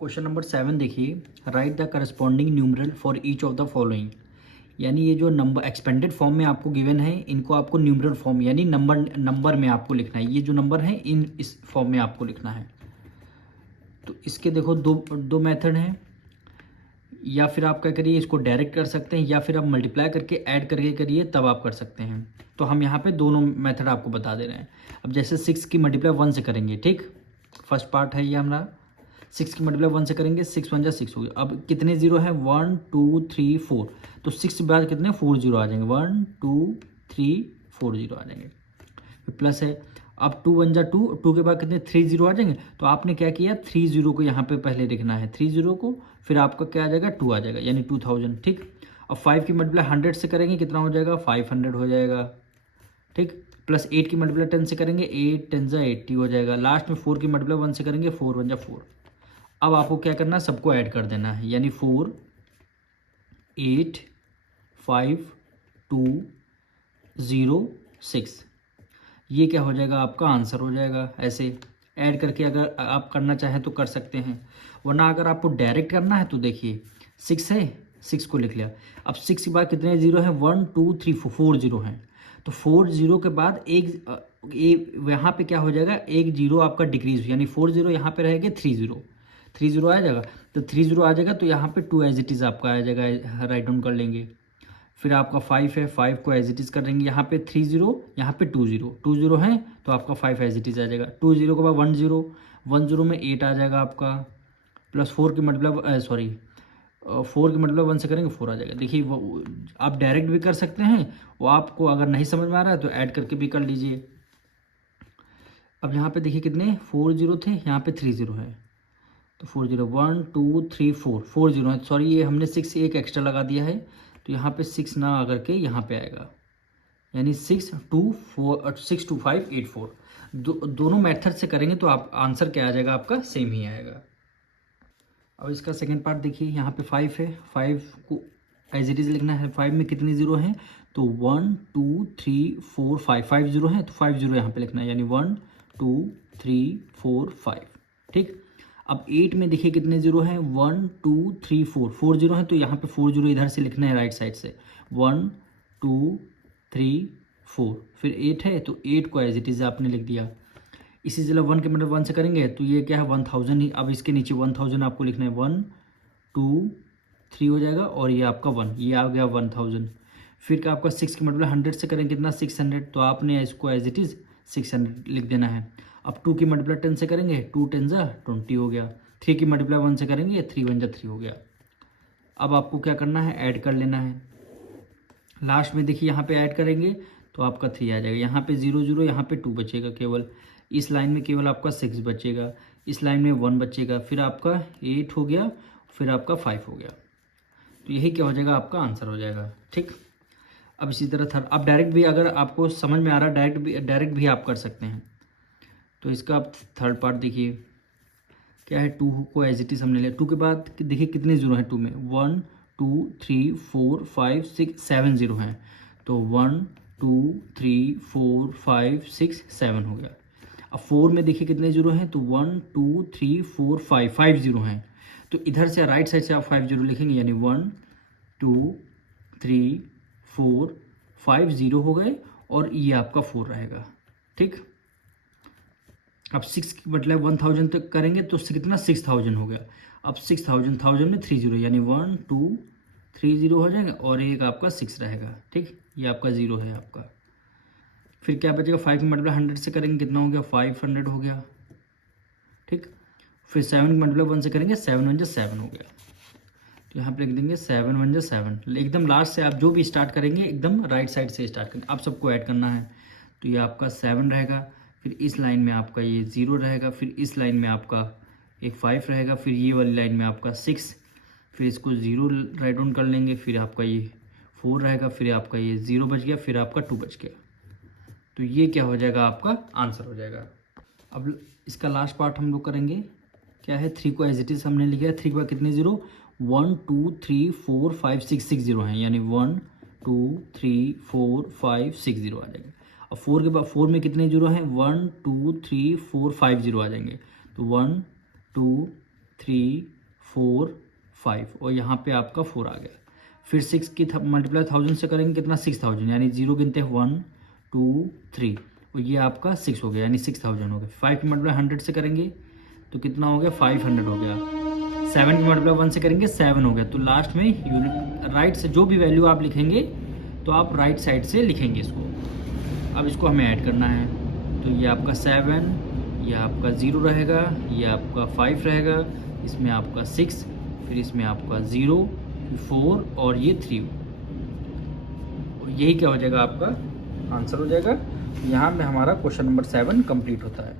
Question number 7 देखिए, right the corresponding numeral for each of the following. यानी ये जो नंबर एक्सपेंडेड फॉर्म में आपको गिवन है, इनको आपको न्यूमरल फॉर्म यानी नंबर में आपको लिखना है। ये जो नंबर है इस फॉर्म में आपको लिखना है। तो इसके देखो दो मेथड हैं, या फिर आप क्या करिए, इसको डायरेक्ट कर सकते हैं, या फिर आप मल्टीप्लाई करके ऐड करके करिए, तब आप कर सकते हैं। तो हम यहाँ पे दोनों मेथड आपको बता दे रहे हैं। अब जैसे 6 की मल्टीप्लाई 1 से करेंगे, ठीक, फर्स्ट पार्ट है ये हमारा। 6 की मल्टीप्लाई 1 से करेंगे, 6 1 जा 6 हो गया। अब कितने जीरो है, 1 2 3 4, तो 6 के बाद कितने 4 जीरो आ जाएंगे, 1 2 3 4 जीरो आ जाएंगे। फिर प्लस है, अब 2 1 जा 2, 2 के बाद कितने 3 जीरो आ जाएंगे। तो आपने क्या किया, 3 जीरो को यहाँ पे पहले लिखना है, 3 जीरो को, फिर आपका क्या आ जाएगा 2 आ जाएगा, यानी 2000, ठीक। अब 5 की मल्टीप्लाई 100 से करेंगे, कितना हो जाएगा 500 हो जाएगा, ठीक। प्लस 8 की मल्टीप्लाई 10 से करेंगे, 8 10 जा 80 हो जाएगा। लास्ट में 4 की मल्टीप्लाई 1 से करेंगे, 4 1 जा 4। अब आपको क्या करना है, सबको ऐड कर देना है, यानी 4 8 5 2 0 6, ये क्या हो जाएगा, आपका आंसर हो जाएगा। ऐसे ऐड करके अगर आप करना चाहें तो कर सकते हैं, वरना अगर आपको डायरेक्ट करना है तो देखिए 6 है, 6 को लिख लिया। अब 6 के बाद कितने जीरो हैं, 1 2 3 4 जीरो हैं। तो 4 जीरो के बाद एक यहाँ पे क्या हो जाएगा, एक जीरो आपका डिक्रीज, यानी 4 जीरो यहाँ पे रहेगा, 3 जीरो, 3 जीरो आ जाएगा। तो 3 जीरो आ जाएगा, तो यहाँ पे 2 एज इट इज़ आपका आ जाएगा, राइट डाउन कर लेंगे। फिर आपका 5 है, 5 को एज इट इज़ कर देंगे, यहाँ पे 3 जीरो, यहाँ पे 2 जीरो, 2 जीरो है तो आपका 5 एज इट इज़ आ जाएगा। 2 जीरो के बाद 1 जीरो, 1 जीरो में 8 आ जाएगा आपका, प्लस 4 की मल्टीप्लाई 4 की मल्टीप्लाई 1 से करेंगे 4 आ जाएगा। देखिए वो आप डायरेक्ट भी कर सकते हैं, वो आपको अगर नहीं समझ में आ रहा है तो ऐड करके भी कर लीजिए। अब यहाँ पे देखिए कितने 4 जीरो थे, यहाँ पे 3 जीरो है, तो 4 जीरो 1 2 3 4 4 जीरो है, सॉरी ये हमने 6 एक एक्स्ट्रा लगा दिया है, तो यहाँ पे 6 ना आकर के यहाँ पे आएगा, यानी 6 2 4 6 2 5 8 4। दोनों मेथड से करेंगे तो आप आंसर क्या आ जाएगा, आपका सेम ही आएगा। अब इसका सेकंड पार्ट देखिए, यहाँ पे 5 है, 5 को एज इट इज़ लिखना है। 5 में कितने जीरो हैं, तो 1 2 3 4 5, 5 जीरो हैं तो 5 जीरो यहाँ पे लिखना है, यानी 1 2 3 4 5, ठीक। अब 8 में देखिए कितने जीरो हैं, 1 2 3 4, 4 जीरो हैं तो यहाँ पे 4 जीरो इधर से लिखना है, राइट साइड से, 1 2 3 4, फिर 8 है तो 8 को एज इट इज़ आपने लिख दिया। इसी जगह 1 के मतलब 1 से करेंगे तो ये क्या है 1000 ही। अब इसके नीचे 1000 आपको लिखना है, 1 2 3 हो जाएगा, और ये आपका 1, ये आ गया 1000। फिर क्या आपका 6 की मतलब 100 से करेंगे कितना 600, तो आपने इसको एज इट इज़ 600 लिख देना है। अब 2 की मल्टीप्लाई 10 से करेंगे, 2 10 जा 20 हो गया। 3 की मल्टीप्लाई 1 से करेंगे, 3 1 जा 3 हो गया। अब आपको क्या करना है, ऐड कर लेना है। लास्ट में देखिए यहाँ पे ऐड करेंगे तो आपका 3 आ जाएगा, यहाँ पे 0 0, यहाँ पे 2 बचेगा केवल, इस लाइन में केवल आपका 6 बचेगा, इस लाइन में 1 बचेगा, फिर आपका 8 हो गया, फिर आपका 5 हो गया। तो यही क्या हो जाएगा, आपका आंसर हो जाएगा, ठीक। अब इसी तरह थर्ड, अब डायरेक्ट भी अगर आपको समझ में आ रहा है, डायरेक्ट भी आप कर सकते हैं। तो इसका आप थर्ड पार्ट देखिए क्या है, 2 को एज इट इज हमने लिया। 2 के बाद देखिए कितने जीरो हैं 2 में, 1 2 3 4 5 6 7 जीरो हैं, तो 1 2 3 4 5 6 7 हो गया। अब 4 में देखिए कितने जीरो हैं, तो 1 2 3 4 5 5 जीरो हैं, तो इधर से राइट साइड से आप 5 जीरो लिखेंगे, यानी 1 2 3 4 5 जीरो हो गए, और ये आपका 4 रहेगा, ठीक। अब 6 की मतलब 1000 तक करेंगे तो कितना 6000 हो गया। अब 1000 में 3 जीरो, यानी 1 2 3 जीरो हो जाएगा, और एक आपका 6 रहेगा, ठीक। ये आपका 0 है आपका। फिर क्या बचेगा, 5 में मतलब 100 से करेंगे कितना हो गया, 500 हो गया, ठीक। फिर 7 की मतलब 1 से करेंगे, 7 1 जा 7 हो गया, तो यहाँ पे लिख देंगे 7 1 जा 7। एकदम लास्ट से आप जो भी स्टार्ट करेंगे एकदम राइट साइड से स्टार्ट करेंगे, आप सबको ऐड करना है। तो ये आपका 7 रहेगा, फिर इस लाइन में आपका ये 0 रहेगा, फिर इस लाइन में आपका एक 5 रहेगा, फिर ये वाली लाइन में आपका 6, फिर इसको 0 राइट डाउन कर लेंगे, फिर आपका ये 4 रहेगा, फिर आपका ये 0 बच गया, फिर आपका 2 बच गया। तो ये क्या हो जाएगा, आपका आंसर हो जाएगा। अब इसका लास्ट पार्ट हम लोग करेंगे, क्या है 3 को एज इट इज हमने लिखा है। 3 के बाद कितने जीरो, 1 2 3 4 5 6 6 जीरो हैं, यानी 1 2 3 4 5 6 जीरो आ जाएंगे। अब 4 के बाद 4 में कितने जीरो हैं, 1 2 3 4 5 जीरो आ जाएंगे, तो 1 2 3 4 5 और यहाँ पे आपका 4 आ गया। फिर 6 की मल्टीप्लाई 1000 से करेंगे कितना 6000, यानी 0 गिनते हैं 1 2 3 और ये आपका 6 हो गया यानी 6000 हो गया। 5 की मल्टीप्लाई 100 से करेंगे तो कितना हो गया 500 हो गया। 7 की मल्टीप्लाई 1 से करेंगे 7 हो गया। तो लास्ट में यूनिट राइट से जो भी वैल्यू आप लिखेंगे तो आप राइट साइड से लिखेंगे इसको। अब इसको हमें ऐड करना है तो ये आपका 7, ये आपका 0 रहेगा, ये आपका 5 रहेगा, इसमें आपका 6, फिर इसमें आपका 0 4 और ये 3 और यही क्या हो जाएगा आपका आंसर हो जाएगा। यहाँ में हमारा क्वेश्चन नंबर 7 कंप्लीट होता है।